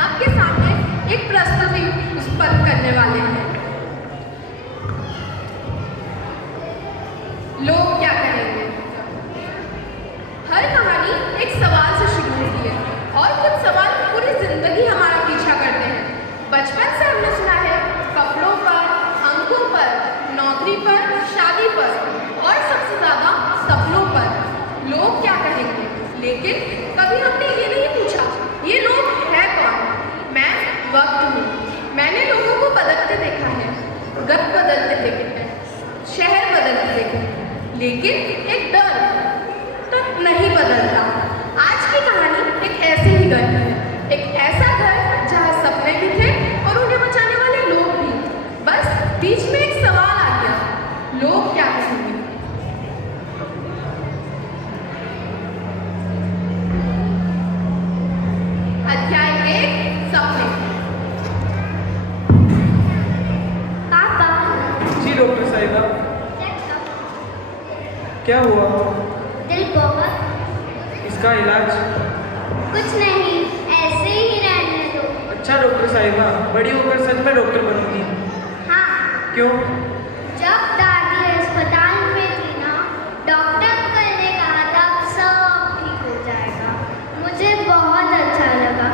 आपके सामने एक प्रस्तुति उत्पन्न करने वाले हैं। लोग क्या कहेंगे। हर कहानी एक सवाल से शुरू होती है और कुछ सवाल पूरी जिंदगी हमारा पीछा करते हैं। बचपन से हमने सुना है कपड़ों पर, अंकों पर, नौकरी पर, शादी पर और सबसे ज्यादा सपनों पर लोग क्या कहेंगे। लेकिन कभी हमने ये नहीं पूछा ये लोग है कौन। मैं वक्त हूँ। मैंने लोगों को बदलते देखा है, घर बदलते देखे हैं, शहर बदलते देखे हैं, लेकिन एक डर तक नहीं बदलता। आज की कहानी एक ऐसे ही घर की है, एक ऐसा घर जहाँ सपने भी थे और उन्हें बचाने वाले लोग भी। बस बीच में एक सवाल आ गया, लोग क्या कहेंगे। अध्याय 1 सपने। पापा। जी डॉक्टर साहिबा। क्या हुआ? दिल बहुत। इसका इलाज? कुछ नहीं, ऐसे ही रहने दो। अच्छा डॉक्टर साहिबा, बड़ी होकर सच में डॉक्टर बनूंगी। हाँ। क्यों? जब दादी अस्पताल में थी ना, डॉक्टर अंकल ने कहा था सब ठीक हो जाएगा। मुझे बहुत अच्छा लगा।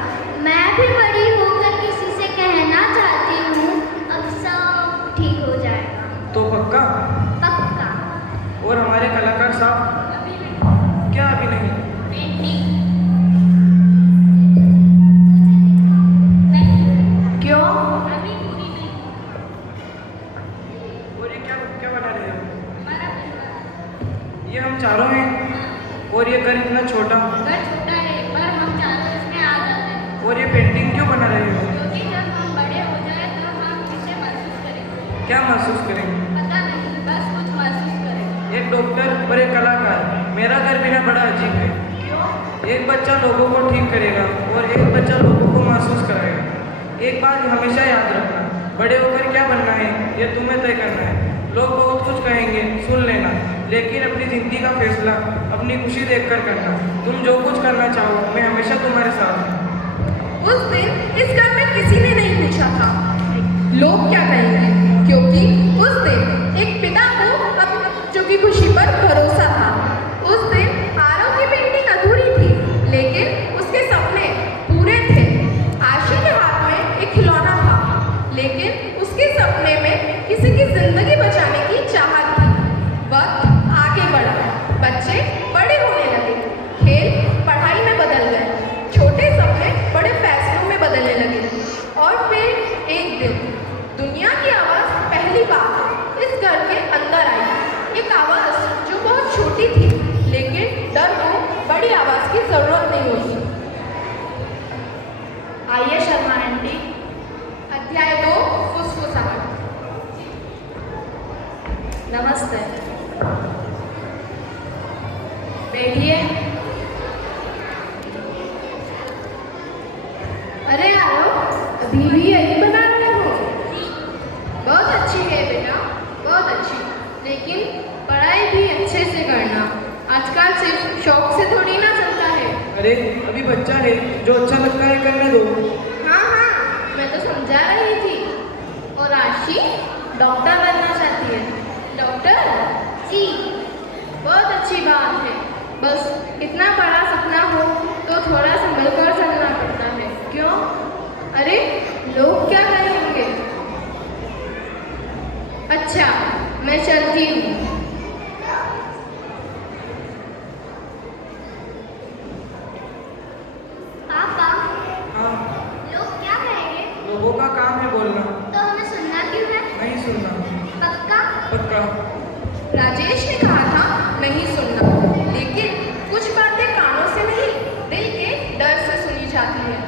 मैं भी बड़ी होकर किसी से कहना चाहती हूँ अब सब ठीक हो जाएगा। तो पक्का? पक्का। और हमारे कलाकार साहब? क्या अभी नहीं? क्यों? और ये क्या क्या बना रहे हो? ये हम चारों हैं और ये घर इतना छोटा। घर छोटा है पर हम चारों इसमें आ जाते हैं, और ये पेंटिंग क्यों बना रहे हो? क्योंकि जब हम बड़े हो जाए तो हम इसे महसूस करेंगे। क्या महसूस करेंगे? पता नहीं, बस कुछ महसूस करेंगे। एक डॉक्टर और एक कलाकार। मेरा घर बिना बड़ा अजीब है। एक बच्चा लोगों को ठीक करेगा और एक बच्चा लोगों को महसूस कराएगा। एक बात हमेशा याद रखना, बड़े होकर क्या बनना है ये तुम्हें तय करना है। लोग बहुत कुछ कहेंगे, सुन लेना, लेकिन अपनी जिंदगी का फैसला अपनी खुशी देखकर करना। तुम जो कुछ करना चाहो मैं हमेशा तुम्हारे साथ हूँ। उस दिन इस घर में किसी ने नहीं पूछा था लोग क्या कहेंगे, क्योंकि उस दिन एक पिता को अपने बच्चों की खुशी पर भरोसा था। उस दिन आरव की पेंटिंग अधूरी थी, लेकिन उसके सपने पूरे थे। आशी के हाथ में एक खिलौना था, लेकिन उसके सपने में किसी की जिंदगी बचाने की चाहत थी। वक्त आगे बढ़ा, बच्चे बड़े होने लगे, खेल पढ़ाई में बदल गए, छोटे सपने बड़े फैसलों में बदलने लगे। और फिर एक दिन दुनिया की आवाज़ पहली बार इस घर के अंदर आई। एक आवाज़ जो बहुत छोटी थी, लेकिन डर को बड़ी आवाज़ की जरूरत नहीं होती। आइए शर्मा आंटी। अध्याय 2 फुसफुसाहट। नमस्ते, बैठिए। अरे आओ, अभी भी यही बना रहे हो। बहुत अच्छी है बेटा, बहुत अच्छी, लेकिन पढ़ाई भी अच्छे से करना। आजकल सिर्फ शौक से थोड़ी ना चलता है। अरे अभी बच्चा है, जो अच्छा लगता है करने दो। हाँ हाँ, मैं तो समझा रही थी। और आशी डॉक्टर बनना चाहती है। डॉक्टर? जी। बहुत अच्छी बात है, बस इतना बड़ा सपना हो तो थोड़ा संभल कर चलना पड़ता है। क्यों? अरे लोग क्या कहेंगे। अच्छा, मैं चलती हूँ। पापा, हाँ, लोग क्या कहेंगे? लोगों का काम है बोलना, तो हमें सुनना क्यों है? नहीं सुनना। पक्का? पक्का। राजेश ने कहा था नहीं सुनना, लेकिन कुछ बातें कानों से नहीं दिल के डर से सुनी जाती है।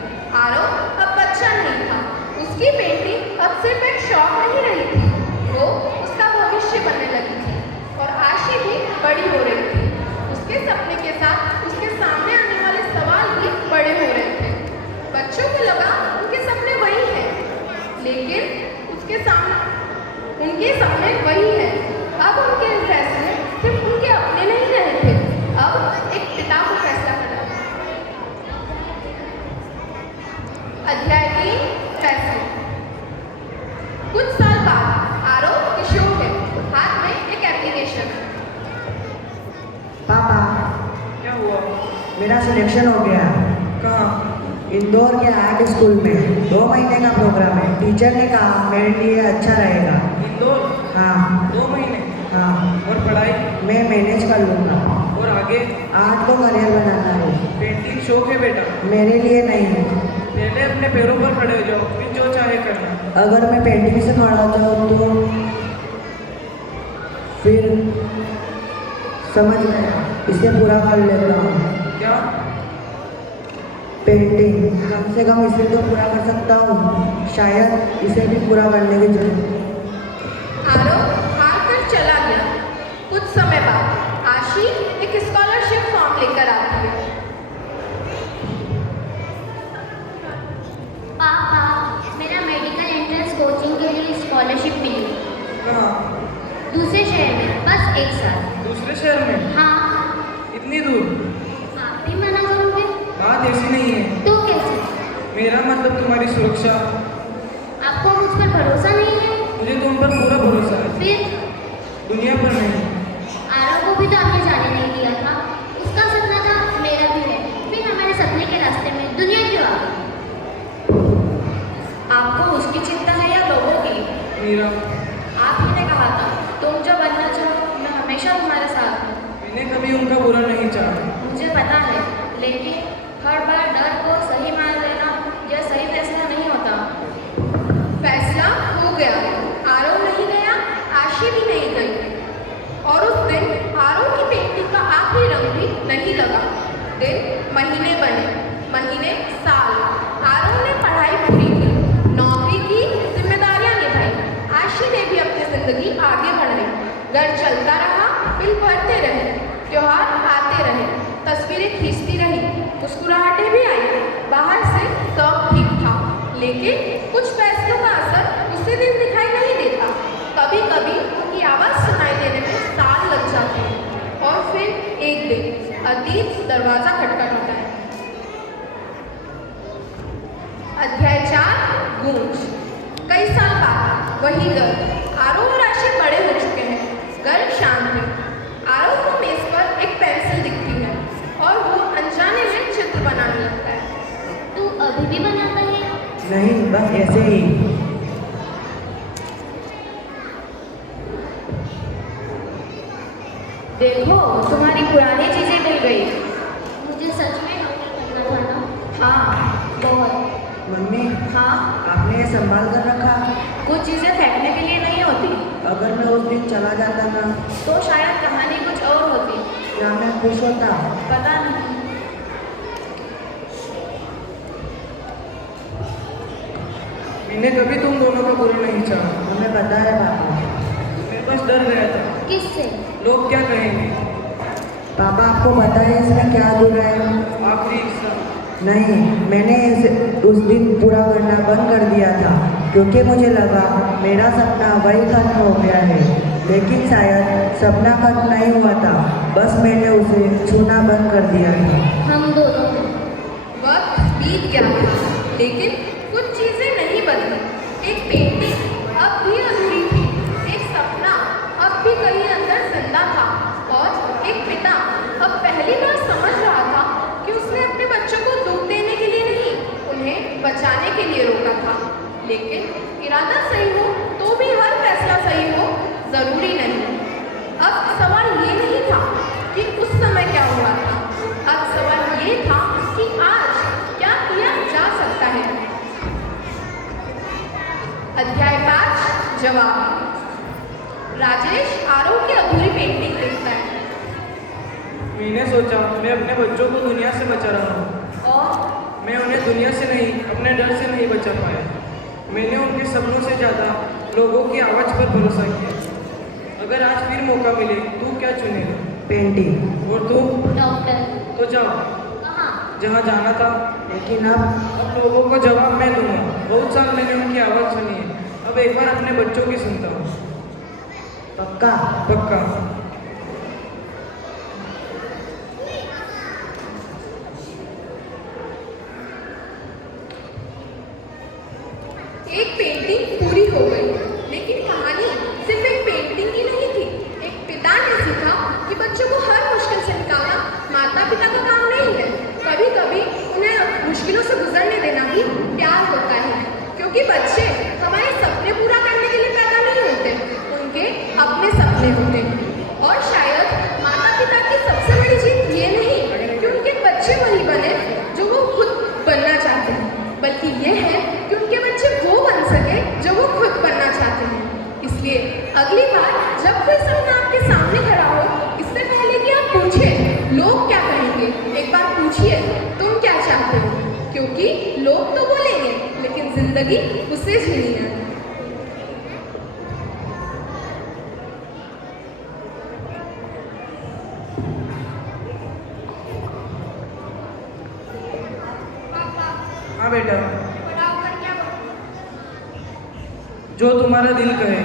आरव अब बच्चा नहीं था, उसकी पेंटिंग अब सिर्फ एक शौक नहीं रही थी, वो उसका भविष्य बनने लगी थी। और आशी भी बड़ी हो रही थी। उसके सपने के साथ उसके सामने आने वाले सवाल भी बड़े हो रहे थे। बच्चों को लगा उनके सपने वही हैं, लेकिन उसके सामने उनके सपने वही हैं। अब उनके फैसले सिर्फ उनके अपने नहीं रहे थे, अब एक पिता को फैसला करना था। अध्याय 3 फैसले। कुछ साल बाद आरव किशोर है, हाथ में एक एप्लीकेशन। पापा, क्या हुआ? मेरा सिलेक्शन हो गया। कहाँ? इंदौर के आर्ट स्कूल में 2 महीने का प्रोग्राम है। टीचर ने कहा मेरे लिए अच्छा रहेगा। इंदौर? हाँ 2 महीने? हाँ, और पढ़ाई? मैं मैनेज कर लूँगा। और आगे? आर्ट को करियर बनाना है। पेंटिंग शौक है बेटा? मेरे लिए नहीं। पहले अपने पैरों पर खड़े हो जाओ, फिर जो चाहे करना। अगर मैं पेंटिंग से खड़ा हो जाऊँ तो फिर समझ गया, इसे पूरा कर लेता हूँ। क्या? पेंटिंग कम से कम इसे तो पूरा कर सकता हूँ, शायद इसे भी पूरा करने की जरूरत। आरव हार कर चला गया। कुछ समय बाद आशी एक स्कॉलरशिप फॉर्म लेकर आती है। पापा, मेरा मेडिकल एंट्रेंस कोचिंग के लिए स्कॉलरशिप मिली। कहाँ? दूसरे शहर में, बस 1 साल। दूसरे शहर में? हाँ, इतनी दूर? आप भी मना करोगे? बात ऐसी नहीं है। तो कैसे? मेरा मतलब तुम्हारी सुरक्षा। आपको मुझ पर भरोसा नहीं है? मुझे तुम पर पूरा भरोसा है, फिर दुनिया पर नहीं। आरव को भी तो आपने जाने नहीं दिया था। उसका सपना था, मेरा भी है। फिर हमारे सपने के रास्ते में दुनिया क्यों आ गई? आपको उसकी चिंता है या लोगों की? मीरा, आप ही ने कहा था, तुम जो बनना चाहो मैं हमेशा तुम्हारे साथ हूँ। मैंने कभी उनका बुरा नहीं चाहा। मुझे पता है, लेकिन हर बार डर को सही मान लेना यह सही फैसला नहीं होता। फैसला हो गया। आरव नहीं गया, आशी भी नहीं गई। और उस दिन आरव की पेंटिंग का आखिरी रंग भी नहीं लगा। दिन महीने बने, महीने साल। आरव ने पढ़ाई पूरी की, नौकरी की, जिम्मेदारियां निभाई। आशी ने भी अपनी जिंदगी आगे बढ़ाई। घर चलता रहा, बिल भरते रहे, त्योहार आते रहे, तस्वीरें खींचती रही, मुस्कुराहटें भी आई। बाहर से सब ठीक था, लेकिन कुछ फैसलों का असर उसी दिन दिखाई नहीं देता। कभी कभी उनकी आवाज़ सुनाई देने में साल लग जाते हैं। और फिर एक दिन अतीत दरवाज़ा खटखटाता है। अध्याय 4 गूंज। कई साल बाद वही घर। आरव और आशी बड़े हो चुके हैं। घर शांत है। आरव को मेज पर एक पेंसिल दिखती है और वो अनजाने में चित्र बनाने लगता है। तू अभी भी बनाता है? नहीं, बस ऐसे ही। देखो, तुम्हारी पुरानी चीजें मिल गई। मुझे सच में डॉक्टर बनना था ना। हाँ, बहुत। मम्मी, हाँ, आपने ये संभाल कर रखा। कुछ चीजें फेंकने के लिए नहीं होती। अगर मैं उस दिन चला जाता ना, तो शायद कहानी कुछ और होती। क्या मैं खुश होता? पता नहीं। मैंने कभी तुम दोनों का बुरा नहीं चाहा। हमें पता है पापा। मैं बस डर गया था, किससे? लोग क्या कहेंगे। पापा, आपको पता है इसमें क्या बुरा है? आखिरी हिस्सा। नहीं, मैंने इसे उस दिन पूरा करना बंद कर दिया था, क्योंकि मुझे लगा मेरा सपना वही खत्म हो गया है। लेकिन शायद सपना खत्म नहीं हुआ था, बस मैंने उसे छूना बंद कर दिया था। हम दोनों। वक्त बीत गया था, लेकिन कुछ चीजें नहीं बदली। एक पेंटिंग अब भी अधूरी थी, एक सपना अब भी कहीं अंदर जिंदा था, और एक पिता अब पहली बार समझ रहा था कि उसने अपने बच्चों को दुख देने के लिए नहीं, उन्हें बचाने के लिए रोका था। लेकिन इरादा सही हो तो भी हर फैसला सही हो जरूरी नहीं। अब सवाल ये नहीं था कि उस समय क्या हुआ था, अब सवाल ये था कि आज क्या किया जा सकता है। अध्याय 5 जवाब। राजेश आरव की अधूरी पेंटिंग देखता है। मैंने सोचा मैं अपने बच्चों को दुनिया से बचा रहा हूँ, और मैं उन्हें दुनिया से नहीं, अपने डर से नहीं बचा पाया। मैंने उनके सपनों से ज़्यादा लोगों की आवाज़ पर भरोसा किया। अगर आज फिर मौका मिले, तू क्या चुनेगा? पेंटिंग। और तू? डॉक्टर। तो जाओ कहाँ? जहाँ जाना था। लेकिन अब लोगों को जवाब मैं दूंगा। बहुत साल मैंने उनकी आवाज़ सुनी है, अब एक बार अपने बच्चों की सुनता हूँ। पक्का? पक्का। एक पेंटिंग पूरी हो गई, लेकिन कहानी सिर्फ एक पेंटिंग ही नहीं थी। एक पिता ने सीखा कि बच्चों को हर मुश्किल से निकालना माता पिता का काम नहीं है। कभी कभी उन्हें मुश्किलों से गुजरने देना भी प्यार होता है, क्योंकि बच्चे हमारे सपने पूरा करने के लिए पैदा नहीं होते, उनके अपने सपने होते हैं। और शायद माता पिता की सबसे बड़ी जीत ये नहीं कि उनके बच्चे वही बने जो वो खुद बनना चाहते हैं, बल्कि ये है कि उनके बच्चे वो बन सके जो वो खुद बनना चाहते हैं। इसलिए अगली बार जब कोई सपना आपके सामने खड़ा हो, इससे पहले कि आप पूछें लोग क्या कहेंगे, एक बार पूछिए तुम क्या चाहते हो, क्योंकि लोग तो बोलेंगे लेकिन जिंदगी उसे जीनी है। हाँ बेटा, जो तुम्हारा दिल कहे।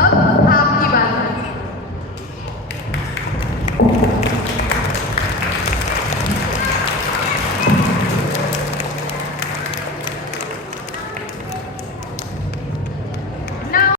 अब आपकी बात है।